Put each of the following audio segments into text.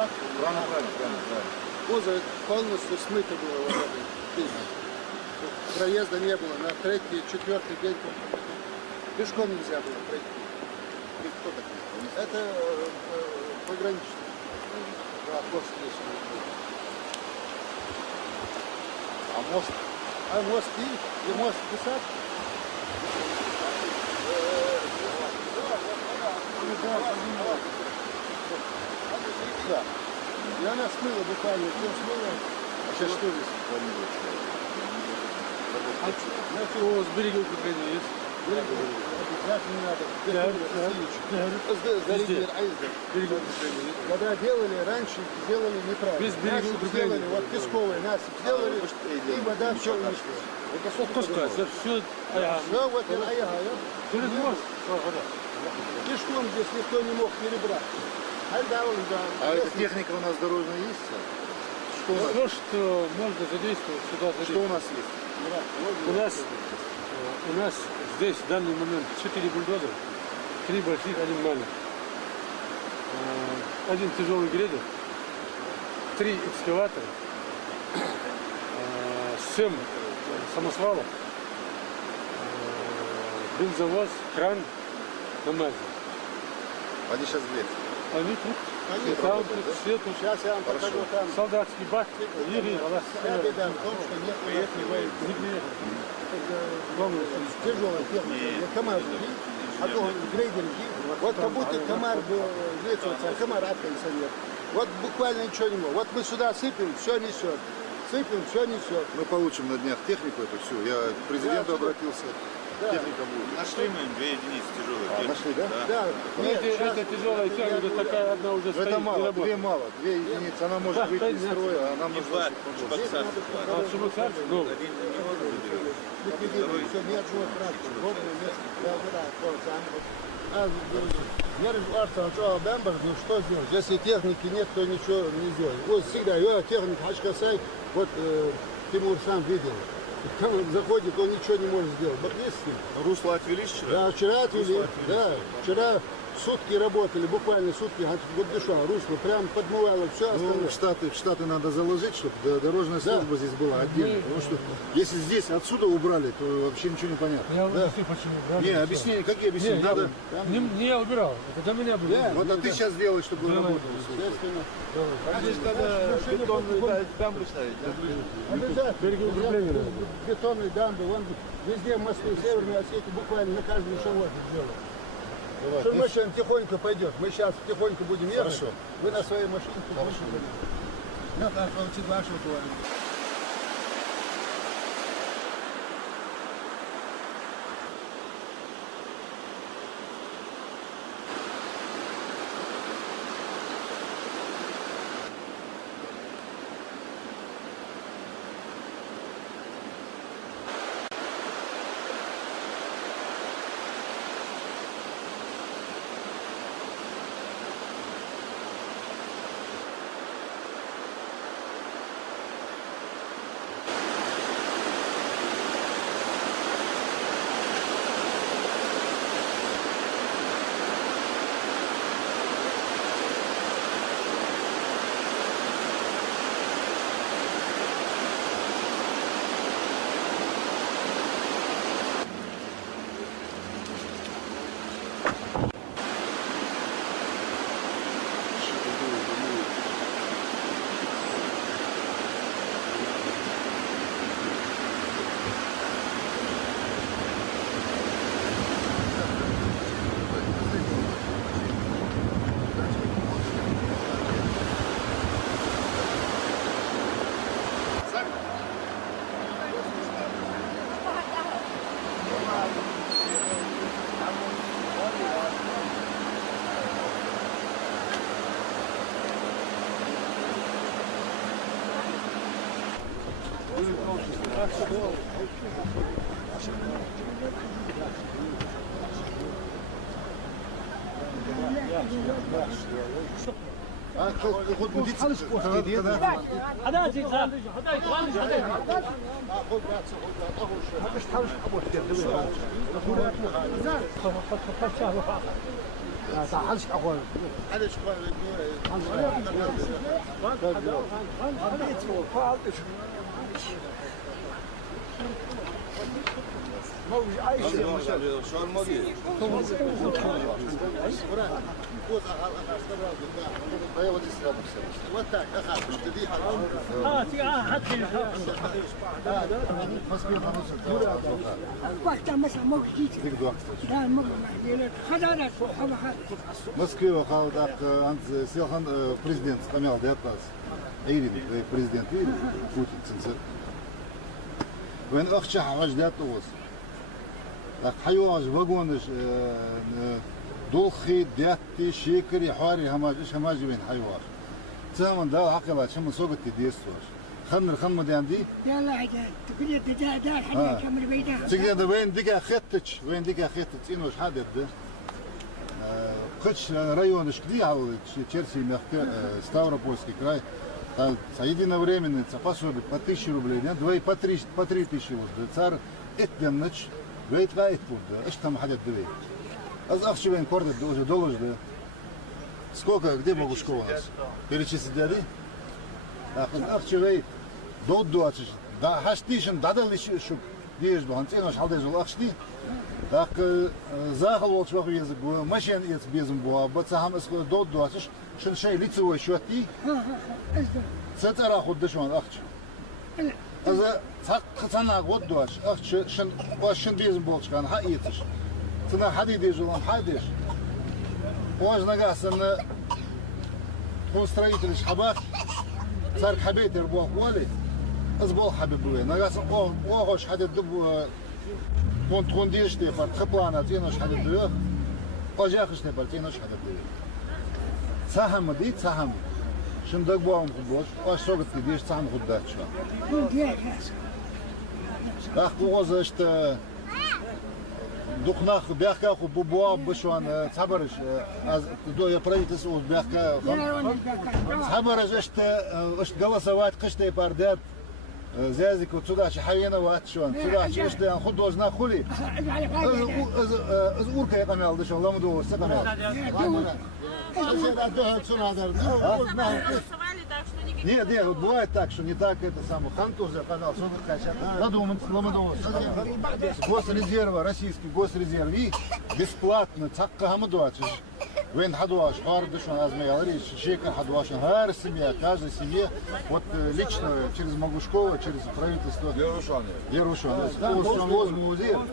посадку. Правильно. Кузов полностью смыто было вот этой песней. Проезда не было. На третий, четвертый день пешком нельзя было пройти. Кто такой? Это пограничный. Да, пост здесь. А мост? А мост и мост писать? Да. И она смыла буквально, все смыла. А сейчас что здесь планируется? Значит, у вас берега укрепления есть? Обязательно надо. Берега укрепления есть? Когда делали, раньше сделали неправильно. Без берега Насыпь укрепления. сделали, вот песковый насыпь сделали, и вода все уничтожила. Кошка, все, Все, вот и аяга. через мост. Пешком здесь никто не мог перебрать. А эта техника у нас дорожная есть? Что у нас? То, что можно задействовать, сюда Что задействовать. у нас есть? У нас здесь в данный момент 4 бульдозера, 3 больших, 1 маленький. Один тяжелый грейдер, 3 экскаватора, 7 самосвалов, бензовоз, кран на МАЗе. Они сейчас где? Они тут, Они там, работают, тут, все тут. Сейчас я вам покажу там. Солдатский бак, Юрий, Вся беда в том, что нет не приехали. тяжелая техника. Комар, а то грейдер, вот как будто комар был, а комар открылся нет. Вот буквально ничего не мог. Вот мы сюда сыпем, все несет. Сыпем, все несет. Мы получим на днях технику эту всю. Я к президенту обратился. Да. Техника будет. Нашли мы 2 единицы тяжелых. Нашли, да? Да, нет, сейчас Это тяжелая техника, такая одна уже Но стоит, это не мало, работает. 2 мало. 2 единицы. Она может выйти из строя, а нам Не нужно два, побольше. Шабаксарский. А Шабаксарский? Ну, Один не может заберет. ликвидируем, все, нет живой практики. Ровное место. Да, да, ну что сделать? Если техники нет, то ничего не сделать. Вот всегда, техника, Хачкасай, вот Тимур сам видел. Там он заходит, он ничего не может сделать. Вот есть с ним. Русло отвели вчера? Да, вчера отвели, да, вчера сутки работали, буквально сутки, вот душа, русло, прям подмывало все Ну, остальное. в Штаты надо заложить, чтобы дорожная служба здесь была отдельно. Потому что если здесь отсюда убрали, то вообще ничего не понятно. я объясню, почему. Правда? Не, объяснение, какие объяснения? Надо... Не я убирал, это до меня было. Вот а ты сейчас делаешь, чтобы он работал. Естественно. Бетонную дамбу ставить. Обязательно. Берега укрепления надо. Бетонные дамбы, вон везде в Москве, в Северной Осетии буквально на каждом шагове сделали. Что машина тихонько пойдет. Мы сейчас тихонько будем ехать. Хорошо. Вы на своей машине тихонько пойдете. Ну, так, получить вашего товарища. حدش أقول حدش Şu an mı diyor? Москва халдак селхан президент камел дятас. Эйрин президент Эйрин Путин цензер. Вен ахча хаваж дятос. Так хайваж вагоныш دولخي دياتي شيكري حواري هماج بين حيوار تمام ده عقبة شم سوق التديسوش خمر خمر دي عندي يلا عجل تقول دار حنا كمل بيدها تقدر ده وين ديك خطتش وين ديك خطتش إنه إيش حادث ده خدش район шкли على Черси мягко Ставропольский край за единовременно пособие по 1000 рублей нет два по 3 тысячи вот цар это ночь вейт вейт будет إيش там حدث ده аз ахшивен кордет уже долж да. Сколько, где могу школа у нас? Перечислить дяди? Ахшивей до 20. Да, хаштишен дадал еще шук. Диешь бы, антенна наш халдез ул ахшти. Так захал волч ваху язык был, машин ец безум был, бацахам эско до 20. Шин шей лицевой шуатти. Цетара худдешон ахч. Аз цак цана год 20. Ахч шин шин безум был чкан ха ециш. Цена хадидиш улам хадиш. Важно гасен он строитель шабах. Царь хабит ирбух вали. Азбол хабиб буе. Нагасен огош хадид дуб он тхундиш те пар тхплана тенош хадид дуе. Ожахш те пар тенош хадид дуе. Цахам ди цахам. Шимдаг буам хубош. Аш согат диш цахам худдача. Ах угоза что Духнах бяхка бубуа бушван цабарыш аз до я правительство бяхка цабарыш эшт голосовать кышты пардат зязик вот сюда шахайна ват шван сюда эшт художна хули аз урка я камел дышал ламду сакамел Нет, нет, вот бывает так, что не так это самое. Хантур канал, что вы хотите? Надумать, ламадовать. Госрезерва, российский госрезерв. И бесплатно, цакка хамадуачиш. Вен хадуаш, хардыш, он азмеялриш, шейка хадуаш, гар семья, каждой семье, вот лично через Могушкова, через правительство. Ярушан.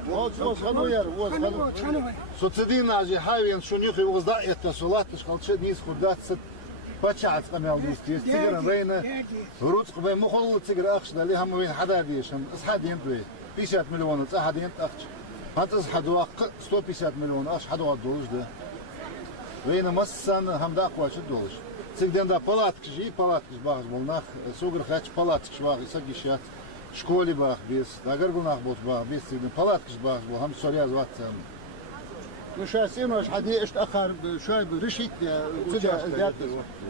Вот хануяр, вот хануяр. Социдина же хавен, что нюхи возда, это шалатыш, халчед низ худаться. بچه قميل ديستي تجرا بين روت قبل مخل تجرا أخش اللي هم بين حدا ديشم أصحاد ينتوي 500 مليون أصحاد ينت أخش هتصحد واق 150 مليون أخش حدا والدولج ده بين مسان هم دا قوة الدولج تقدر دا بلاتكش باخ بولناخ سوغر خاتش بلاتكش باخ يسقيشات شكولي باخ بيس داغر قلناخ بوت باخ بيس تقدر بلاتكش باخ بول هم سوريا زوات مش هسينوش حدي إيش تأخر شوي برشيت تدا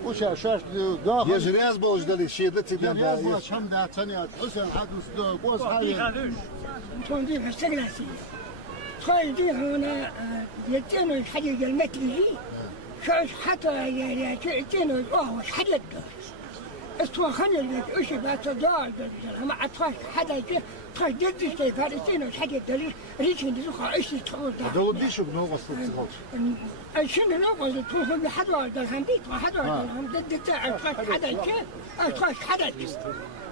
وش شاش داخل يا جرياز بولج دالي شيء ده تقدر جرياز ما شم ده ثانية حسن حدث قوس هاي تنظيف السجلاسي تخيل هنا يتنو الحديد المتري شاش حتى يتنو أوه حدد استوى خلل إيش بس دار ما أطفال حدا تخيل جد شيء فارسين الحديد دليل ريشين دلوخا إيش تقول ده ودي شو بنو وصل تخلص شنو نقول تروح لحدا درهم بيت وحدا درهم ضد تاع حدا كيف تخاش حدا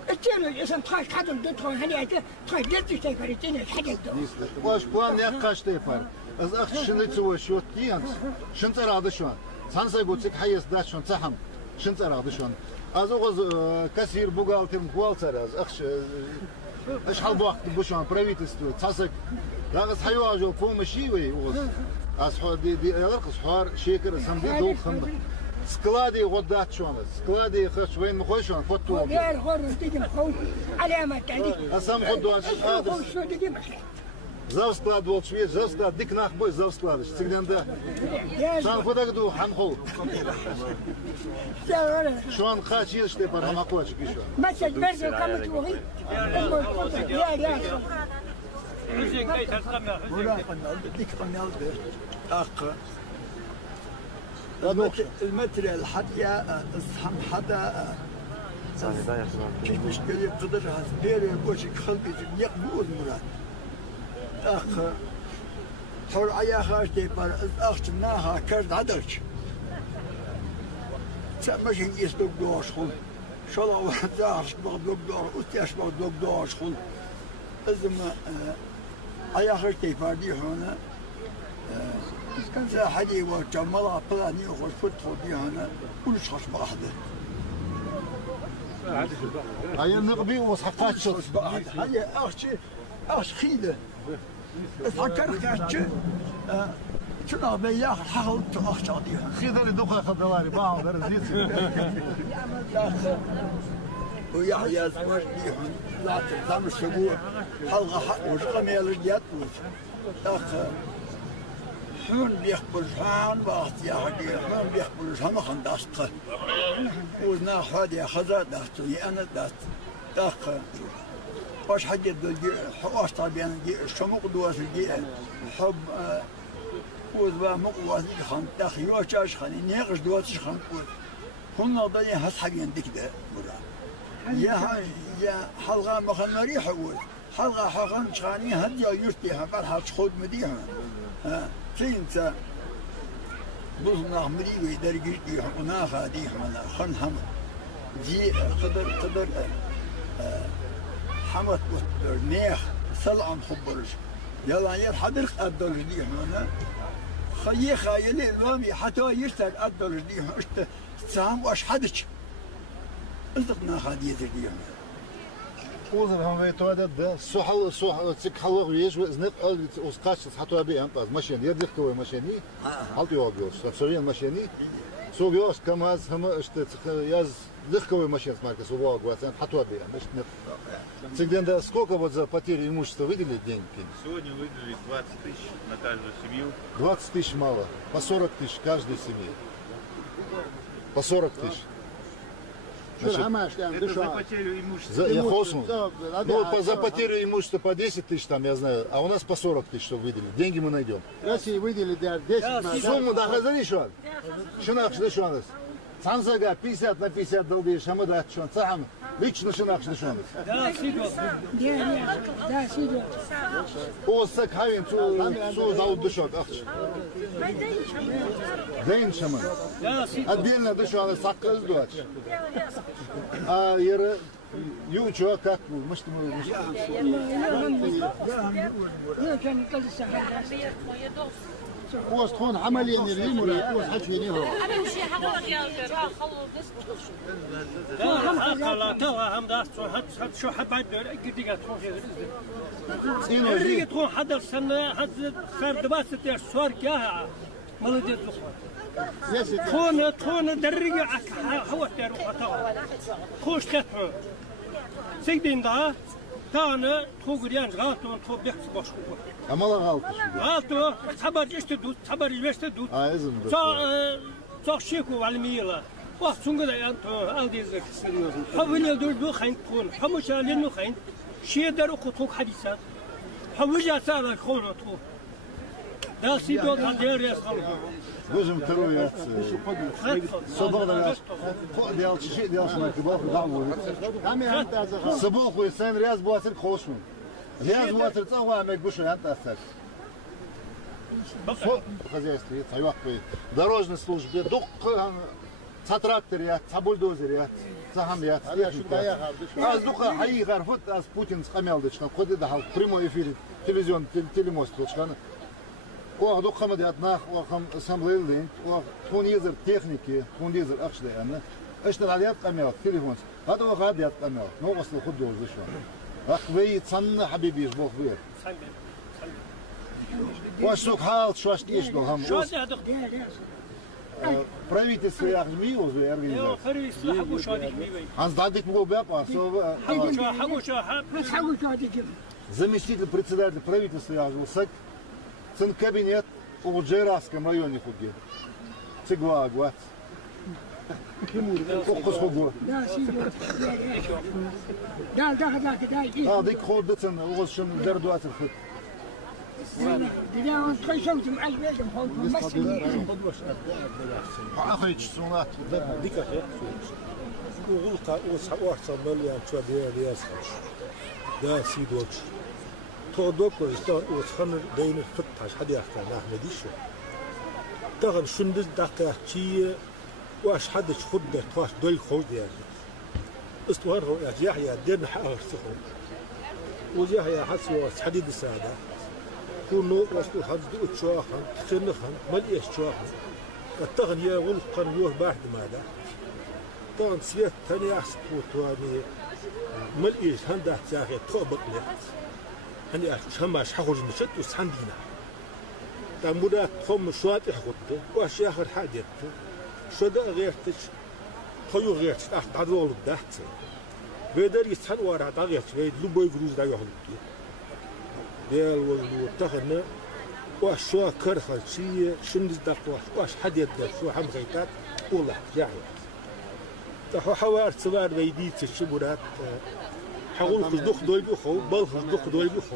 التاني اسم تخاش حدا ضد هني تخاش جد شيء فارسين حديد واش بلان يقاش تيفر از اخ شنو تسوي شو تيانس شنو ترى هذا شلون سانسا يقول لك حيس داش شلون تحم شنو ترى هذا شلون از اوغز كثير بوغالتر مخوالتر از اخ ايش حالبوقت بشون правительство تاسك لاغز حيواجو помощи وي اوغز از دي يلقص حوار شيكر سمدي دول خند سكلادي غدات شلون سكلادي خش وين مخوشون فوتو غير غور تيجي مخوش علامه تعليق اسام خدوان ادرس شو تيجي زاو سклад бол швед زاو склад дик нах бой زاو склад сигданда шан ходагду ханхол шон хачи ште пар хамакоч кишо مثل برد كم تروحي يا المتر الحديا الصحم حدا كيف مشكلة قدرها سبيري بوشي خلقي يقبوز مراد أخ حول عيا خاش دي بار أخ ناها كرد عدلش سمشين يسبق دوش خل شلا واحد داش بغ دوك دور وتياش بغ دوك دوش خل إذن عيا خاش دي بار دي هنا حدي وجملا بلاني وخش فتحوا دي هنا كل شخص بأحده هيا نقبي وسحقات شط هيا أخش خيلة أفكر كاتش شنو بياخ حاول تأخش عليها خيدر دوخة خدلاري باو در زيت ويحيى زواج ديهم لا تلزم السبوع حلقة حق وشقم يلجيات أخ حون بيخبر حان وقت يا حقي حون بيخبر حان خنداسته وزنا حادي خزا داستي أنا داست أخ باش حاجة دلجي حواش طبيعي دي الشموق دواس دي حب وذا مقواس دي خان داخل يوشاش خاني نيقش دواس خان قول هنا ضي هس حاجة ديك ده مرا يا حلقة مخن ريح قول حلقة حقن شخاني هدي يشتي حقن حشخود مديها سينسا بوزنا مريوي درجي دي حقنا خادي حنا خن هم دي قدر حمد وتر نيخ سلعن خبرش يلا يرحدر قدرش دي هنا خيي خايلي لومي حتى يرتر قدرش دي اشت سام واش حدش ازقنا خادية دي هنا وزر هم ويتواجد ده سوحل تك حلق ويش وزنق وسقاش حتى أبي أنت ماشين يدك كوي ماشيني حلت يوجيوس سوريان ماشيني سوجيوس كماز هم اشت ياز легковой машин с маркой Subaru, حتى أبي مش нет. Цигденда сколько вот за потерю имущества выделили деньги? Сегодня выделили 20 тысяч на каждую семью. 20 тысяч мало, по 40 тысяч каждой семье. По 40 тысяч. Это за потерю имущества. Я хосну. Ну, за потерю имущества по 10 тысяч там, я знаю, а у нас по 40 тысяч, чтобы выделили. Деньги мы найдем. России выделили 10 Сумму доказали что? Что что у нас? Санзага 50 на 50 долги, шамада что? Сам лично что что? Да, сидел. О, сак хавин цу зауд душок, ахч. День шаман. Отдельно душок, сак издуач. А яра ючо как мы что мы. Я كان كل ساعة. وسط هون عمليا الريم ولا وسط حكي ليه أنا مش حقول يا جماعة لا ترى هم داس شو حبايب قديقة تروح إنه قديقة تروح حدا السنة حد خير دباسة يا صور كاها ملودية الأخوة تكون درجة هو تروح ترى خوش تفهم سيدين دا تانا تقولين غلطون تقول بيحس باش أملا غلط. غلطون خبر يشتدوت خبر يشتدوت. إذن. صار شيكو على ميلا. وقت سونغلا أنتو أنديزك سريوزن. حاول يدور خين تكون حمش علينا خين شيء دارو خطوك حديثات. حاول يسأل خونه تو. ده سيدو تدير يسخن. Божим второй собрал делал шиши делал на кибах дам. Собол хуй сан ряз буатер хошмун. Ряз буатер цава мек буш антасак. Хозяйство цавак дорожной службе дук трактор я бульдозер я сахам я. Аз дука хаи гарфут аз Путин схамялды чкан ходи да прямой эфир телевизион телемост чкан. وأخذوا خمدات ناخ وخم سامبلين وخونيزر تكنيكي خونيزر أخشى أنا أشتغل عليات قميص تليفون هذا هو غاديات قميص مو وصل خدوا زشوا أخوي تصنع حبيبي يسبوخ بير واشوك حال شو أشتيش بالهم правительство я жми уже организация. Андадик мог бы заместитель председателя правительства я жил цен кабинет в Джейравском районе хуги. Цигла агуат. Кокос хугу. Да, дик ход децен, у вас шум дердуатер ход. ديان تخشمت مع البيت فوق مسجد أخرج سونات وغلقة وصل مليان شوية لياسخش دا سيدوش تودوك وتخن بين الفتح حد يحكي نحن ديشو تغن شندز دقة شيء واش حدش خد واش دول خوش يعني استوار هو يحيى دين حقر سخون ويحيى حسوا حديد السادة كونو واسكو حد تشواخن تشنخن مليش تشواخن التغن يا ولقن يوه بعد ماذا طبعا سيات ثاني أحسن وتواني ملئيش هنده تاخي طابق له هني شماش حخرج مشت وسحندينا تامورات خم شوات إخوته واش آخر حاجته شدا غيرتش خيو غيرتش تحت عدول الدهت بيدر يسحن ورا تغيرتش بيد لبوي جروز دا يحلو ديال والو تخنا واش شو كرخل شي شندز دق واش حد شو حم غيتات والله جاهل حوار صغار بيديت الشبرات حقول خدوخ دول بخو بل خدوخ دول بخو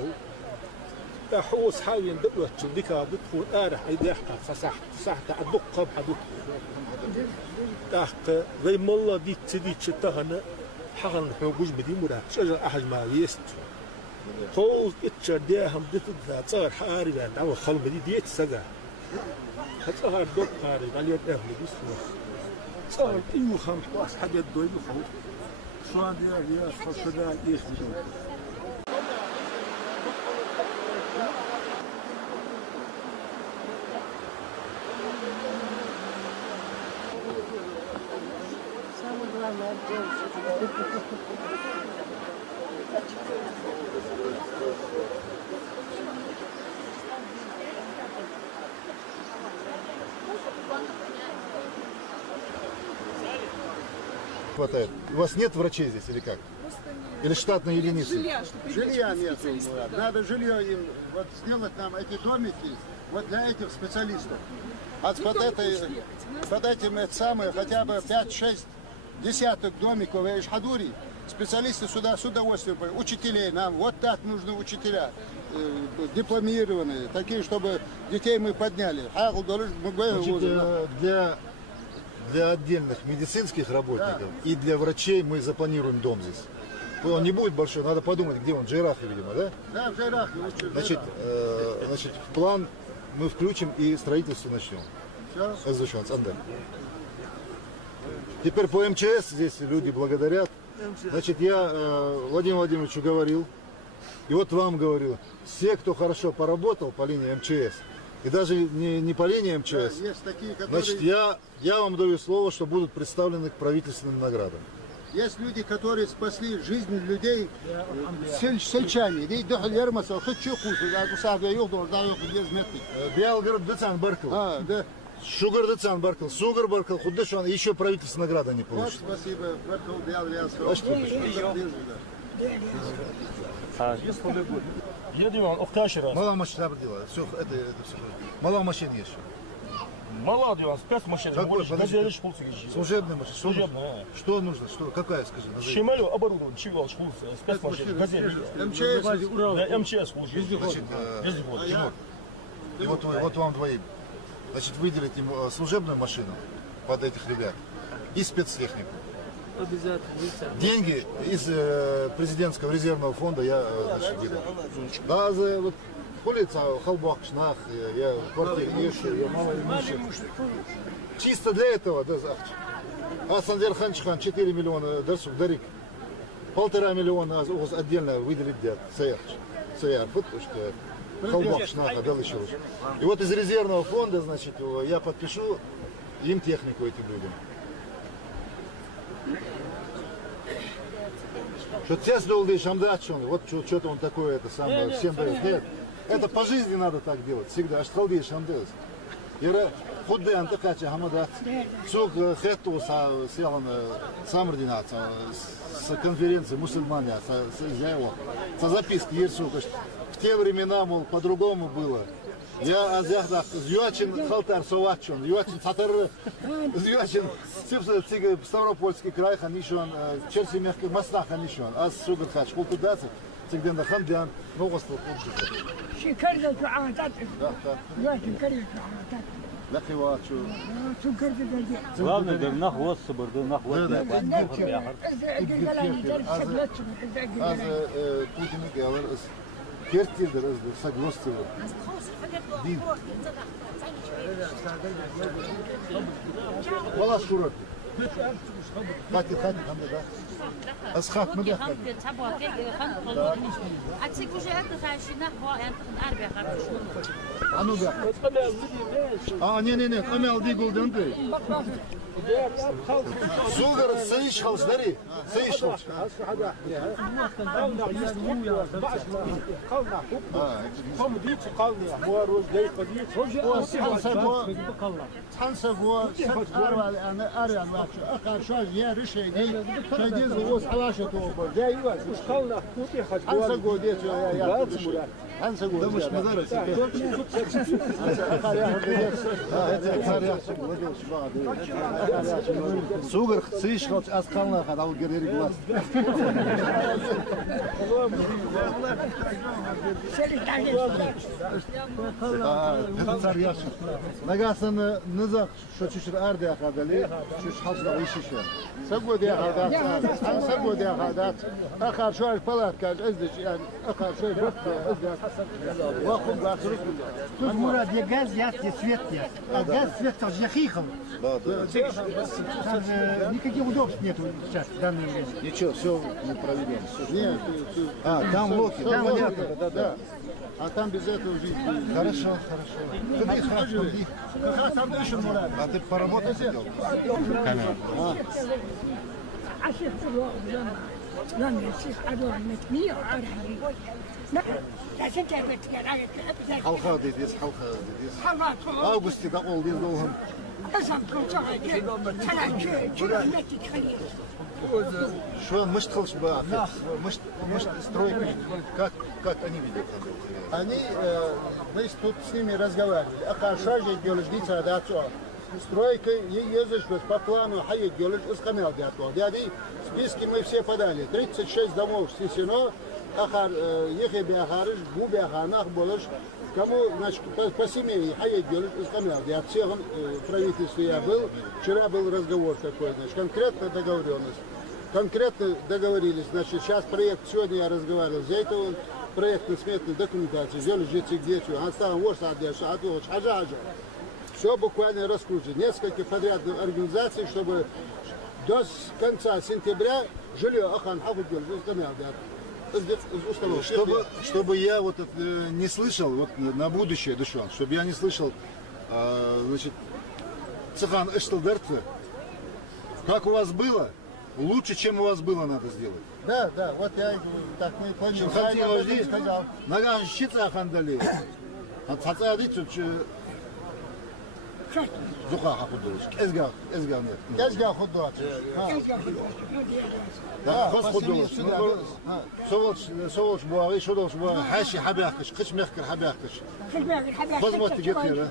حو صحابي ندقوا تشديكا بدخل ارح ايدي حق صح تعبق قب حدوك تحت زي ما الله دي تدي تشتهنا حقن حوجوج بدي مرات شجر احد ما يست هو اتشديهم دت صار حاري بعد او خلب دي تسجع حتى دوك حاري قال يد اهلي بس صار إيو خمس واس حاجة دوي بخو شو عندي يا خشدا يخدم хватает. У вас нет врачей здесь или как? Или штатные единицы? Жилья нет. Надо жилье им вот сделать нам эти домики вот для этих специалистов. А под этим это самое хотя бы 5-6 десяток домиков в Эшхадури. Специалисты сюда с удовольствием. Учителей нам вот так нужны учителя. Дипломированные, такие, чтобы детей мы подняли. Значит, для отдельных медицинских работников и для врачей мы запланируем дом здесь. Он не будет большой, надо подумать, где он, в Джейрахе, видимо, да? Да, в Джейрахе. Значит, в план мы включим и строительство начнем. Теперь по МЧС здесь люди благодарят. Значит, я Владимиру Владимировичу говорил, и вот вам говорю, все, кто хорошо поработал по линии МЧС, и даже не по линии МЧС, да, есть такие, которые... значит, я вам даю слово, что будут представлены к правительственным наградам. Есть люди, которые спасли жизнь людей, сельчане. Белгород Децан Баркл. Да. Шугар Децан Баркл. Сугар Баркл. Худыш, он еще правительственные награды не получит. Вот, спасибо. Мало машин делает. Все, это все. Мало машин есть. Мало дела, 5 машин. Служебная машина. Служебная. Что нужно? Что? Какая, скажи? Чемалю оборудован, чего шхулся, 5 машин. Газель. МЧС служит. Вот вам двоим. Значит, выделить им служебную машину под этих ребят и спецтехнику. Обязательно. Деньги из президентского резервного фонда я выдал. Да, за вот улица Халбахчнах, я квартиры еще, я мало имущих. Чисто для этого, да, а Сандер Ханчхан 4 миллиона дарсук дарик. 1,5 миллиона отдельно выделить для Саяр. Вот что Халбахчнаха дал еще. И вот из резервного фонда, значит, я подпишу им технику этим людям. Что тест долдый шамдачон, вот что-то он такое, это самое, всем дает. Нет, это по жизни надо так делать, всегда. Аж талдей шамдес. Яра худде антакача хамадат. Сук хетту сел самординат с конференции мусульмане, со записки ерсук. В те времена, мол, по-другому было. Я азяхдах зюачин халтар совачон, зюачин сатар, зюачин Ставропольский край ханишон, черси мягкий маснах ханишон, а сугар хач, култудаци, تقدر خمدان نقص القرش شكرت عادات لا شكرت عادات لا خوات شو شكرت Главное, да нахуй собрал, нахуй. Az Putin'e gelir, kerttirdir, azdır, saglostır. Din. Valla şurat. Hadi, hamda da. Az khat mı da? Anu da. Ne. Amel di golden de. Sugar sayış halsları. Sayış hals. Hansa bu arval akar şu yer şey değil. Şeydiz o savaşı topu. Değil var. Hansa godiye ya. Hansa godiye. Demiş madara. Akar ya. Akar ya. Sugar sayış hals az kanlar kadar o gereri var. Nagasını nızak şu çüşür ardı akadali şu halsla işişe. Sago diye hadat, an sago diye hadat. Akar şu an palat kaz ezdiç yani akar şu bak ezdiç. Vakum gasırık. Тут Мурат, я газ, я свет нет. А газ, свет тоже хихом. Никаких удобств нету сейчас, в данное время. Ничего, все мы проведем. Нет, там локи, там Да. А там без этого жить. Хорошо. А ты поработать хотел? Halka dediyiz, halka dediyiz. Ağustos'ta ol diye dolhum. Что мышт холшба, мышт стройка, как они видят? Они, мы тут с ними разговаривали. Акашажи геологица датчо. Стройка ездишь по плану, хайет геолог искамел датчо. Дяди списки мы все подали. 36 домов снесено. Ахар ехе ахарыш, губе аханах болыш. Кому, значит, по семье хайет геолог искамел. Я всех правительстве я был. Вчера был разговор такой, значит, конкретно договоренность. Конкретно договорились, значит, сейчас проект, сегодня я разговаривал, за это проектно-сметную документацию, сделали где-то, оставим вот все буквально раскрутить. Несколько подрядных организаций, чтобы до конца сентября жилье Ахан Хабудгел, чтобы я вот не слышал, вот на будущее душон, чтобы я не слышал, значит, Цыхан Эштелдертфе, как у вас было, лучше, чем у вас было, надо сделать. Да, вот я так мы планировали. Сказал. Наган щица хандали. Хацадицу Зуха худолыш. Эзгар нет. Эзгар худолыш. Да, хос худолыш. Соволш буари, шодолш буари. Хаши хабяхкыш, кыш мехкер хабяхкыш. Хос вот ты гетера.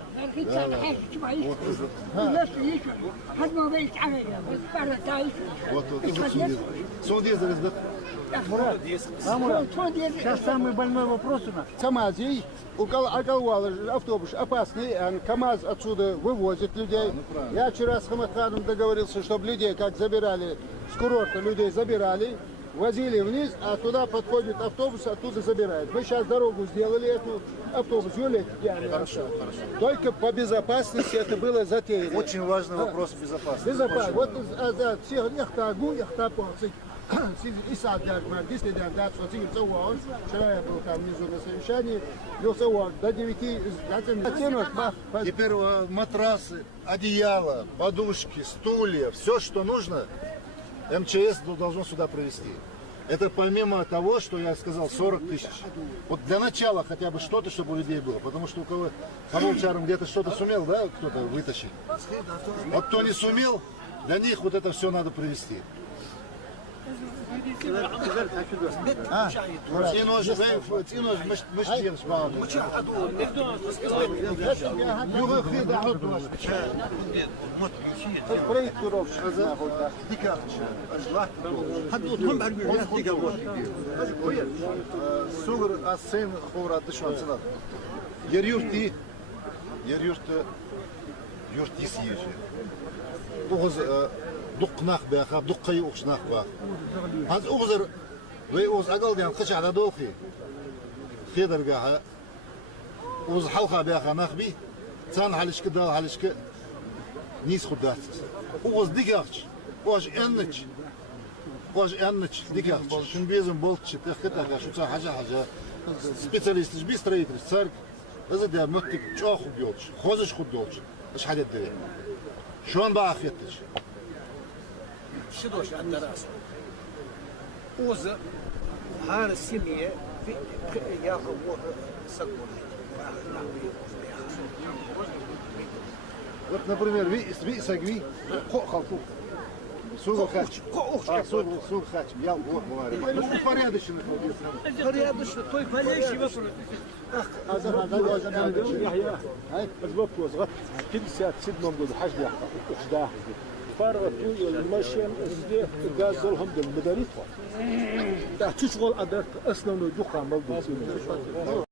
Вот, Сундез раздат. Мурат, сейчас самый больной вопрос у нас. Самазий, околвал автобус опасный, КамАЗ отсюда вывозит людей. Я вчера с Хамадханом договорился, чтобы людей, как забирали с курорта, людей забирали, возили вниз, а туда подходит автобус, оттуда забирают. Мы сейчас дорогу сделали, эту автобус вели. Хорошо. Только по безопасности это было затеяно. Очень важный вопрос безопасности. Безопасность. Вот всех яхтагу, яхтапорцы. Исаат Дяркман, 10 дней, вчера я был там внизу на совещании, до 9, Теперь матрасы, одеяло, подушки, стулья, все, что нужно, МЧС должно сюда привезти. Это помимо того, что я сказал, 40 тысяч. Вот для начала хотя бы что-то, чтобы у людей было. Потому что у кого Хамовчаром где-то что-то сумел, да, кто-то вытащить. Вот кто не сумел, для них вот это все надо привезти. تينوج تينوج مش ديال شباب يوغ في دا حط بريك كروف ديكا حدوهم ديكا سوغر السين خورا دشوان سنه يريورتي يورتي سيجي اوغز دق ناخ باخ دق يوخش ناخ باخ هذا اوغزر وي اوز اقل ديال قش على دوخي خيدر كاع اوز حلقه باخ ناخبي تان حالش كدا حالش ك نيس خدات اوز ديكاخش واش انش ديكاخش شن بيزن بولتش تخكتا شو حاجه سبيشاليست بيستريت سارك هذا ده متك تشاخ بيوتش خوزش خدوش اش حدا دري شلون بقى خيتش شدوش على الدراسة وز هار السمية في ياخذ سكون например ви сагви خو خلطو سوق خاتم سوق خاتم يا بو موارد порядочно порядочно той полейший вопрос هاي أسباب وزغت كل ساعة سيدنا مدود حاج يحقق وحداه فارغ فيو المشي الزيت الغاز لهم دم بدريفة تشغل أدرك أصلا ودوخة مولد